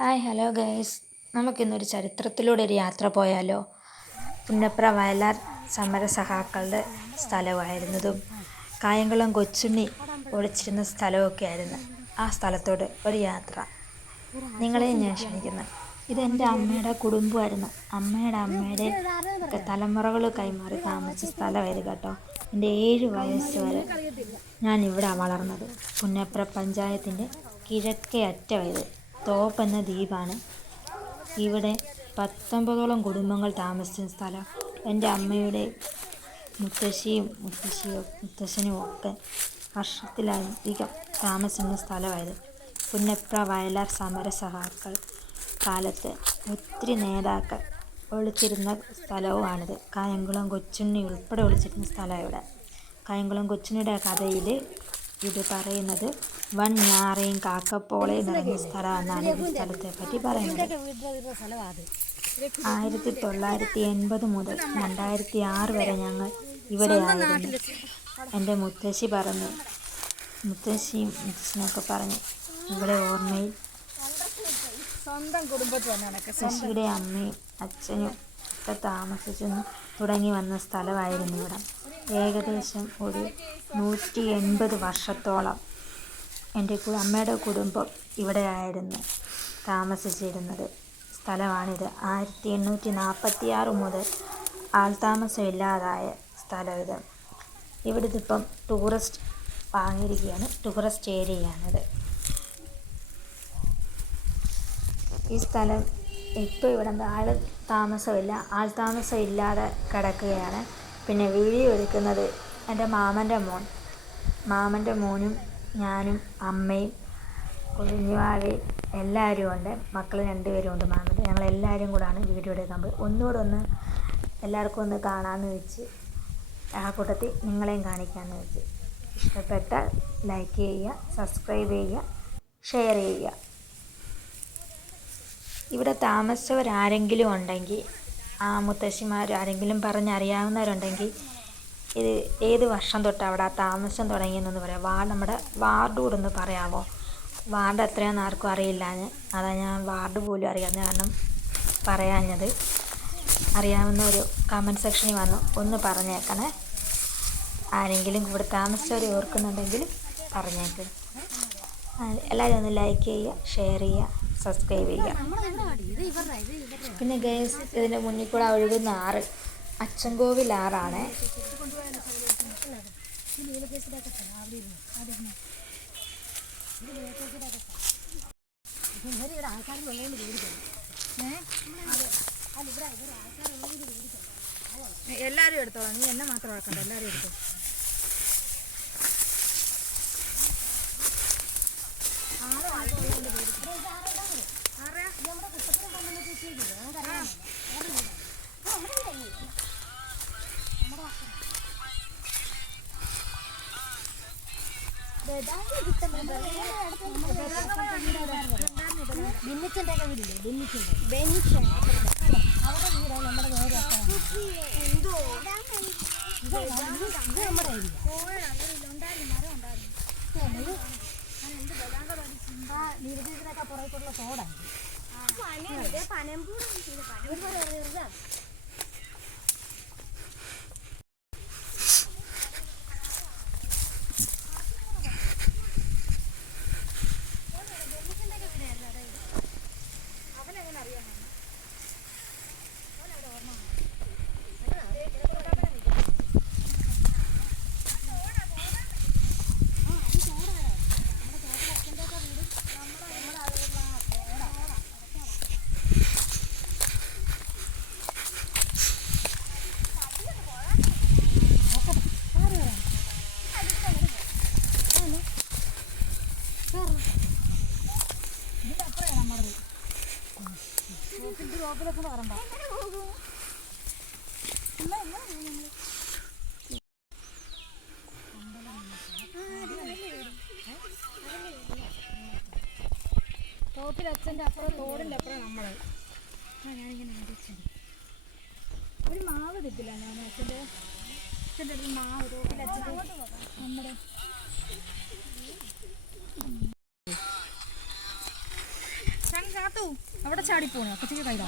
Hi hello guys നമുക്കിന്നൊരു ചരിത്രത്തിലൂടെ ഒരു യാത്ര പോയാലോ? പുന്നപ്ര വയലാർ സമര സഹാക്കളുടെ സ്ഥലമായിരുന്നതും കായംകുളം കൊച്ചുണ്ണി ഒളിച്ചിരുന്ന സ്ഥലമൊക്കെ ആയിരുന്നു ആ സ്ഥലത്തോട് ഒരു യാത്ര. നിങ്ങളെയും ഞാൻ ക്ഷണിക്കുന്നു. ഇതെന്റെ അമ്മയുടെ കുടുംബമായിരുന്നു. അമ്മയുടെ അമ്മയുടെ ഒക്കെ തലമുറകൾ കൈമാറി താമസിച്ച സ്ഥലമായിരുന്നു കേട്ടോ. എന്റെ ഏഴ് വയസ്സ് വരെ ഞാൻ ഇവിടെ വളർന്നത്. പുന്നപ്ര പഞ്ചായത്തിന്റെ കിഴക്കേ അറ്റമായത് തോപ്പ് എന്ന ദ്വീപാണ്. ഇവിടെ പത്തൊമ്പതോളം കുടുംബങ്ങൾ താമസിച്ച സ്ഥലം. എന്റെ അമ്മയുടെ മുത്തശ്ശിയും മുത്തശ്ശിയും മുത്തശ്ശനും ഒക്കെ വർഷത്തിലധികം താമസിക്കുന്ന സ്ഥലമായത് പുന്നപ്ര വയലാർ സമര സഹാക്കൾ കാലത്ത് ഒത്തിരി നേതാക്കൾ ഒളിച്ചിരുന്ന സ്ഥലവുമാണിത്. കായംകുളം കൊച്ചുണ്ണി ഉൾപ്പെടെ ഒളിച്ചിരുന്ന സ്ഥലം ഇവിടെ. കായംകുളം കൊച്ചുണ്ണിയുടെ കഥയിൽ ഇത് പറയുന്നത് വൻ ഞാറയും കാക്കപ്പോളെ നിറഞ്ഞ സ്ഥലമെന്നാണ് ഈ സ്ഥലത്തെ പറ്റി പറയുന്നത്. ആയിരത്തി തൊള്ളായിരത്തി എൺപത് മുതൽ രണ്ടായിരത്തി ആറ് വരെ ഞങ്ങൾ ഇവിടെയായിരുന്നു എന്റെ മുത്തശ്ശി പറഞ്ഞു മുത്തശ്ശിയും മുത്തശ്ശനൊക്കെ പറഞ്ഞു ഇവിടെ ഓർമ്മയിൽ സ്വന്തം കുടുംബത്തിൽ അമ്മയും അച്ഛനും ഒക്കെ താമസിച്ചു തുടങ്ങി വന്ന സ്ഥലമായിരുന്നു ഇവിടെ. ഏകദേശം ഒരു നൂറ്റി എൺപത് വർഷത്തോളം എന്റെ അമ്മയുടെ കുടുംബം ഇവിടെയായിരുന്നു താമസിച്ചിരുന്നത്. സ്ഥലമാണിത്. ആയിരത്തി എണ്ണൂറ്റി നാൽപ്പത്തി ആറ് മുതൽ ആൾതാമസമില്ലാതായ സ്ഥലം ഇത് ഇവിടുത്തെ ഇപ്പം ടൂറിസ്റ്റ് വാങ്ങിയിരിക്കുകയാണ് ടൂറിസ്റ്റ് ഏരിയയാണിത്. ഈ സ്ഥലം ഇപ്പോൾ ഇവിടെ ആൾ താമസമില്ല ആൾ താമസം ഇല്ലാതെ കിടക്കുകയാണ്. പിന്നെ വീഡിയോ എടുക്കുന്നത് എന്റെ മാമന്റെ മോൻ. മാമന്റെ മോനും ഞാനും അമ്മയും കുഞ്ഞുവാവയും എല്ലാവരും ഉണ്ട്. മക്കൾ രണ്ടുപേരും ഉണ്ട് മാമന്റെ. ഞങ്ങൾ എല്ലാവരും കൂടാണ് വീഡിയോ എടുക്കാൻ പോയി ഒന്നുകൂടെ ഒന്ന് എല്ലാവർക്കും ഒന്ന് കാണാമെന്ന് വെച്ച് ആ കൂട്ടത്തിൽ നിങ്ങളെയും കാണിക്കാമെന്ന് വെച്ച്. ഇഷ്ടപ്പെട്ടാൽ ലൈക്ക് ചെയ്യുക സബ്സ്ക്രൈബ് ചെയ്യുക ഷെയർ ചെയ്യുക. ഇവിടെ താമസിച്ചവരാരെങ്കിലും ഉണ്ടെങ്കിൽ ആ മുത്തശ്ശിമാർ ആരെങ്കിലും പറഞ്ഞറിയാവുന്നവരുണ്ടെങ്കിൽ ഇത് ഏത് വർഷം തൊട്ട് അവിടെ താമസം തുടങ്ങിയെന്നൊന്ന് പറയാം. വാർഡ് നമ്മുടെ വാർഡ് കൂടെ ഒന്ന് പറയാമോ വാർഡ് എത്രയാണെന്ന് ആർക്കും അറിയില്ല അതാ ഞാൻ വാർഡ് പോലും അറിയാമെന്ന് കാരണം പറയാഞ്ഞത്. അറിയാവുന്ന ഒരു കമന്റ് സെക്ഷനിൽ വന്നു ഒന്ന് പറഞ്ഞേക്കണേ. ആരെങ്കിലും ഇവിടെ താമസിച്ചവർ ഓർക്കുന്നുണ്ടെങ്കിൽ പറഞ്ഞേക്ക്. എല്ലാവരും ഒന്ന് ലൈക്ക് ചെയ്യുക ഷെയർ ചെയ്യുക. സബ്സ്ക്രൈബ് ചെയ്യുക പിന്നെ ഗേസ് ഇതിന്റെ മുന്നിൽ കൂടെ ഒഴുകുന്ന ആറ് അച്ചൻകോവിൽ ആറാണ്. എല്ലാരും എടുത്തോളാം. നീ എന്നെ മാത്രം ആക്കണ്ട എല്ലാരും എടുത്തോ? ബിന്നിച്ചന്റെ ഒക്കെ വീടില്ലേ ബെന്നിച്ചന്റെ ബെന്നിച്ചൻ അവിടെ വീടാണ് നമ്മുടെ നേരെ എന്തോ ഇത് നമ്മുടെ നീരജത്തിനൊക്കെ പുറത്തുള്ള തോടാണ് റോപ്പിലൊക്കെ വരണ്ട ടോപ്പിൽ അച്ഛന്റെ അപ്പുറം തോടിന്റെ അപ്പുറം നമ്മൾ. ആ ഞാനിങ്ങനെ ആലോചിച്ചു ഒരു മാവ് കിട്ടില്ല ഞാൻ അച്ഛന്റെ അച്ഛന്റെ ഒരു മാവ് ടോപ്പിൽ അച്ഛന്റെ നമ്മുടെ ചങ്കാത്ത മുത്തു അവിടെ ചാടിപ്പോണോ അപ്പച്ചക്ക് കൈതാ.